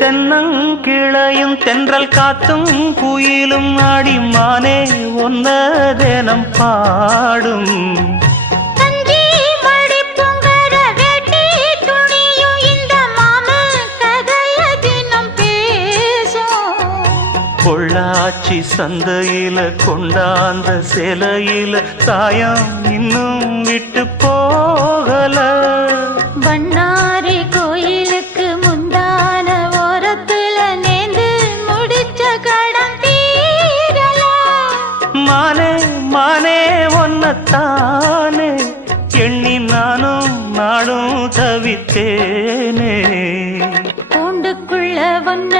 தென்னங்கிளையும் தென்றல் காத்தும் குயிலும் ஆடி மானே ஒன்ன தினம் பாடும். பொள்ளாச்சி சந்தையில கொண்டாந்த சிலையில சாயம் இன்னும் விட்டு போகல. பண்ணாரி கோயிலுக்கு முந்தான ஓரத்துல நேந்து முடிச்ச கடன் தீரல. மானே மானே ஒன்னத்தானே எண்ணி நானும் நாடும் தவித்தேனே. கூண்டுக்குள்ள ஒன்ன